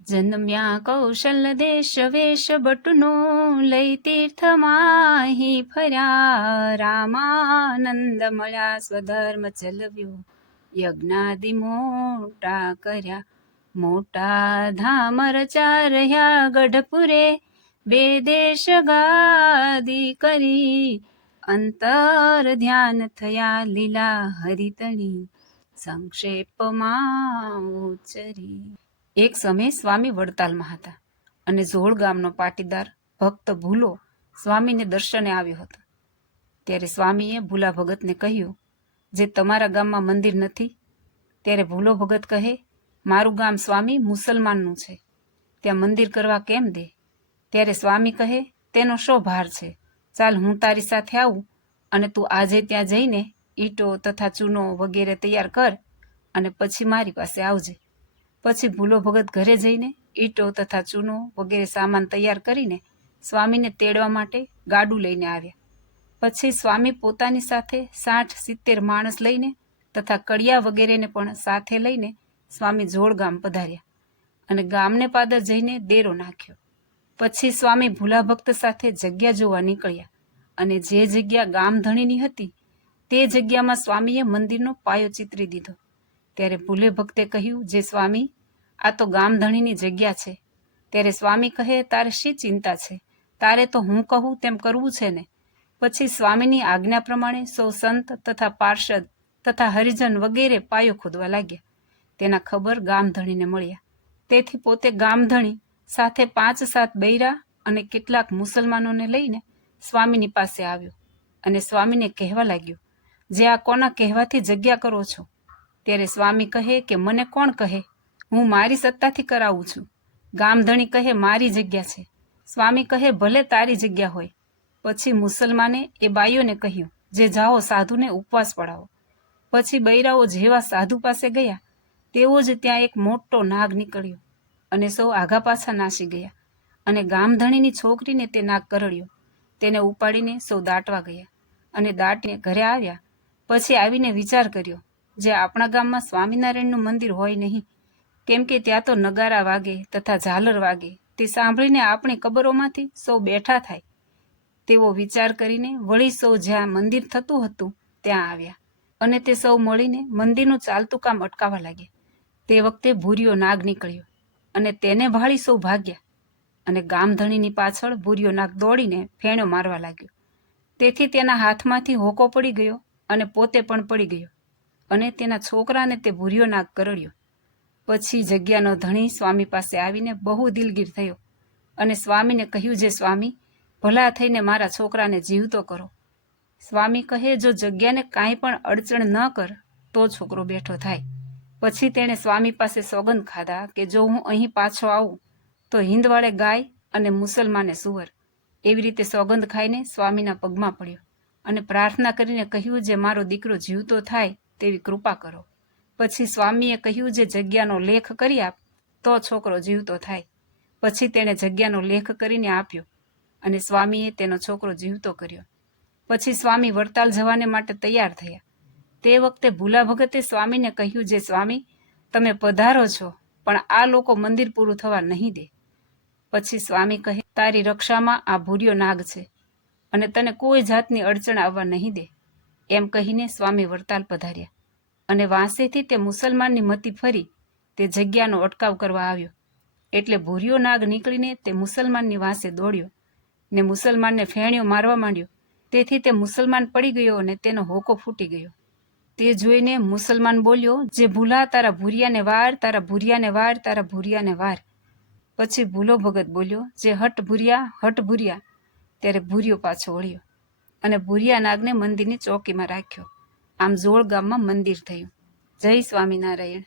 જન્મ્યા કૌશલ દેશ વેશ બટુનો લઈ તીર્થમાહી ફર્યા. રામાનંદ મળ્યા સ્વધર્મ ચલવ્યો, યજ્ઞાદિ મોટા કર્યા. મોટા ધામ રચા રહ્યા ગઢપુરે, બે દેશ ગાદી કરી. અંતર ધ્યાન થયા લીલા હરિતણી, સંક્ષેપમાં ઉચ્ચરી. એક સમયે સ્વામી વડતાલમાં હતા અને ઝોળ ગામનો પાટીદાર ભક્ત ભૂલો સ્વામીને દર્શને આવ્યો હતો. ત્યારે સ્વામીએ ભૂલા ભગતને કહ્યું, જે તમારા ગામમાં મંદિર નથી? ત્યારે ભૂલો ભગત કહે, મારું ગામ સ્વામી મુસલમાનનું છે, ત્યાં મંદિર કરવા કેમ દે? ત્યારે સ્વામી કહે, તેનો શો ભાર છે? ચાલ, હું તારી સાથે આવું અને તું આજે ત્યાં જઈને ઈંટો તથા ચૂનો વગેરે તૈયાર કર અને પછી મારી પાસે આવજે. પછી ભૂલો ભગત ઘરે જઈને ઈંટો તથા ચૂનો વગેરે સામાન તૈયાર કરીને સ્વામીને તેડવા માટે ગાડું લઈને આવ્યા. પછી સ્વામી પોતાની સાથે 60-70 માણસ લઈને તથા કડિયા વગેરેને પણ સાથે લઈને સ્વામી ઝોળ ગામ પધાર્યા અને ગામને પાદર જઈને ડેરો નાખ્યો. પછી સ્વામી ભૂલા ભક્ત સાથે જગ્યા જોવા નીકળ્યા અને જે જગ્યા ગામધણીની હતી તે જગ્યામાં સ્વામીએ મંદિરનો પાયો ચિતરી દીધો. ત્યારે ભૂલે ભક્તે કહ્યું, જે સ્વામી, આ તો ગામધણીની જગ્યા છે. ત્યારે સ્વામી કહે, તારે શી ચિંતા છે? તારે તો હું કહું તેમ કરવું છે ને? પછી સ્વામીની આજ્ઞા પ્રમાણે સૌ સંત તથા પાર્ષદ તથા હરિજન વગેરે પાયો ખોદવા લાગ્યા. તેના ખબર ગામધણીને મળ્યા. તેથી પોતે ગામધણી સાથે 5-7 બૈરા અને કેટલાક મુસલમાનોને લઈને સ્વામીની પાસે આવ્યો અને સ્વામીને કહેવા લાગ્યો, જે આ કોના કહેવાથી જગ્યા કરો છો? ત્યારે સ્વામી કહે કે મને કોણ કહે? હું મારી સત્તાથી કરાવું છું. ગામધણી કહે, મારી જગ્યા છે. સ્વામી કહે, ભલે તારી જગ્યા હોય. પછી મુસલમાને એ બાઈઓને કહ્યું, જે જાઓ સાધુને ઉપવાસ પડાવો. પછી બૈરાઓ જેવા સાધુ પાસે ગયા તેવો જ ત્યાં એક મોટો નાગ નીકળ્યો અને સૌ આઘા પાછા નાસી ગયા અને ગામધણીની છોકરીને તે નાગ કરડ્યો. તેને ઉપાડીને સૌ દાટવા ગયા અને દાટીને ઘરે આવ્યા. પછી આવીને વિચાર કર્યો, જે આપણા ગામમાં સ્વામિનારાયણનું મંદિર હોય નહીં, કેમ કે ત્યાં તો નગારા વાગે તથા ઝાલર વાગે, તે સાંભળીને આપણી કબરોમાંથી સૌ બેઠા થાય. તેવો વિચાર કરીને વળી સૌ જ્યાં મંદિર થતું હતું ત્યાં આવ્યા અને તે સૌ મળીને મંદિરનું ચાલતું કામ અટકાવવા લાગ્યા. તે વખતે ભૂરિયો નાગ નીકળ્યો અને તેને ભાળી સૌ ભાગ્યા અને ગામધણીની પાછળ ભૂરિયો નાગ દોડીને ફેણો મારવા લાગ્યો. તેથી તેના હાથમાંથી હોકો પડી ગયો અને પોતે પણ પડી ગયો અને તેના છોકરાને તે ભૂરિયો નાગ કરડ્યો. પછી જગ્યાનો ધણી સ્વામી પાસે આવીને બહુ દિલગીર થયો અને સ્વામીને કહ્યું, જે સ્વામી, ભલા થઈને મારા છોકરાને જીવતો કરો. સ્વામી કહે, જો જગ્યાને કાંઈ પણ અડચણ ન કર તો છોકરો બેઠો થાય. પછી તેણે સ્વામી પાસે સોગંદ ખાધા કે જો હું અહીં પાછો આવું તો હિંદવાળે ગાય અને મુસલમાને સુવર. એવી રીતે સોગંદ ખાઈને સ્વામીના પગમાં પડ્યો અને પ્રાર્થના કરીને કહ્યું, જે મારો દીકરો જીવતો થાય તેવી કૃપા કરો. પછી સ્વામીએ કહ્યું, જે જગ્યાનો લેખ કરી આપ તો છોકરો જીવતો થાય. પછી તેણે જગ્યાનો લેખ કરીને આપ્યો અને સ્વામીએ તેનો છોકરો જીવતો કર્યો. પછી સ્વામી વડતાલ જવાને માટે તૈયાર થયા. તે વખતે ભૂલા ભગતે સ્વામીને કહ્યું, જે સ્વામી, તમે પધારો છો, પણ આ લોકો મંદિર પૂરું થવા નહીં દે. પછી સ્વામી કહે, તારી રક્ષામાં આ ભૂરિયો નાગ છે અને તને કોઈ જાતની અડચણ આવવા નહીં દે. એમ કહીને સ્વામી વડતાલ પધાર્યા અને વાંસેથી તે મુસલમાનની મતી ફરી તે જગ્યાનો અટકાવ કરવા આવ્યો. એટલે ભૂરિયો નાગ નીકળીને તે મુસલમાનની વાંસે દોડ્યો ને મુસલમાનને ફેણ્યો મારવા માંડ્યો. તેથી તે મુસલમાન પડી ગયો અને તેનો હોકો ફૂટી ગયો. તે જોઈને મુસલમાન બોલ્યો, જે ભૂલા, તારા ભૂરિયાને વાર, તારા ભૂરિયાને વાર, તારા ભૂરિયાને વાર. પછી ભૂલો ભગત બોલ્યો, જે હટ ભૂરિયા, હટ ભૂરિયા. ત્યારે ભૂરિયો પાછો વળ્યો અને ભૂરિયા નાગને મંદિરની ચોકીમાં રાખ્યો. આમ ઝોળ ગામમાં મંદિર થયું. જય સ્વામિનારાયણ.